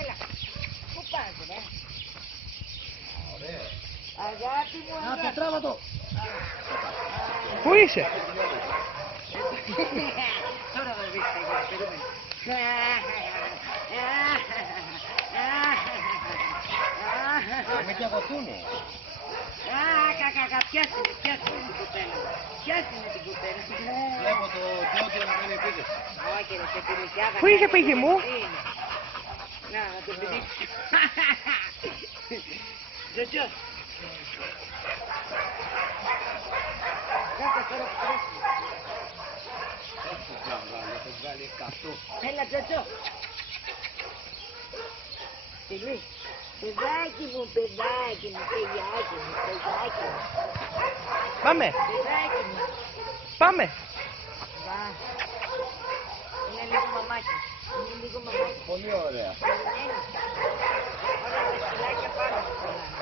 Έλα. Πού πας, ρε. Αγάπη μου, αγάπη. Να, τράβα το. Πού είσαι? Τώρα θα δεις, περίμενε. Με και αγωθούνε. Κακα, πιάσουνε την κουτέλα. Πιάσουνε την κουτέλα. Βλέπω το Τζόκερ να κάνει επίθεση. Όχι ρε, σε πιλικιάδα. Πού είσαι, πήγε μου? Να το πηδήξει. Τζοτζό. Κάτσε τώρα που τρέχει. Έτσι θα βγάλει 100. Έλα Τζοτζό. Φιλί. Παιδάκι μου, παιδάκι μου, παιδιάκι μου, παιδάκι μου. Πάμε, Παιδάκι μου. πάμε. Βα. Είναι λίγο μαμάκια. Είναι λίγο μαμάκια. Πολύ ωραία. Όλα τα σκυλάκια πάνω μου κολλάνε.